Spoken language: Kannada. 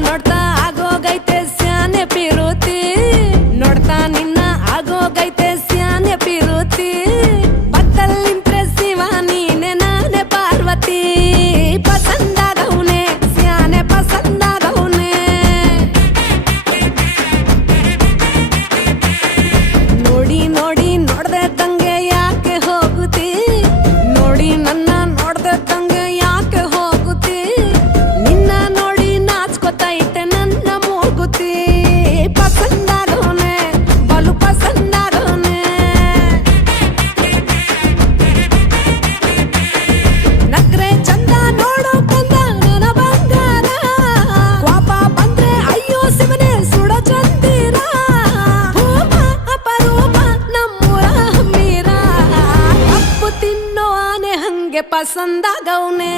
ನೋಡ್ತಾ ಆಗೋಗೈತೆ ಸ್ಯಾನೆ ಪಿರುತಿ ನೋಡ್ತಾ ನಿನ್ನ ಆಗೋಗೈತೆ ಸ್ಯಾನೆ ಪಿರುತಿ ಪಕ್ಕದಲ್ಲಿಂತ್ರೆ ಶಿವ ನೀನೆ ನಾನೇ ಪಾರ್ವತಿ ಪಸಂದಾಗವ್ನೆ ಸ್ಯಾನೆ ಪಸಂದಾಗವ್ನೆ ನೋಡಿ ನೋಡಿ ನೋಡ್ದೆ ತಂಗೆ ಯಾಕೆ ಹೋಗುತ್ತಿ ನೋಡಿ ನನ್ನ ನೋಡ್ದೆ ತಂಗೆ ಯಾಕೆ ಹೋಗುತ್ತಿ ನಿನ್ನ ನೋಡಿ ನಾಚ್ಕೊತೈತೆ ನನ್ನ ಮೂಗುತಿ ಪಸಂದಾಗವ್ನೆ ಬಲು ಪಸಂದಾಗವ್ನೆ ನಕ್ರೆ ಚಂದ ನೋಡೋ ಕಂದ ನನ್ನ ಬಂಗಾರ ಕೋಪ ಬಂದ್ರೆ ಅಯ್ಯೋ ಶಿವನೇ ಸುಡ ಚಂದಿರ ಭೂಮ ಅಪರೂಪ ನಮ್ಮೂರ ಹಮ್ಮೀರ ಕಪ್ಪು ತಿನ್ನೋ ಆನೆ ಹಂಗೆ ಪಸಂದಾಗವ್ನೆ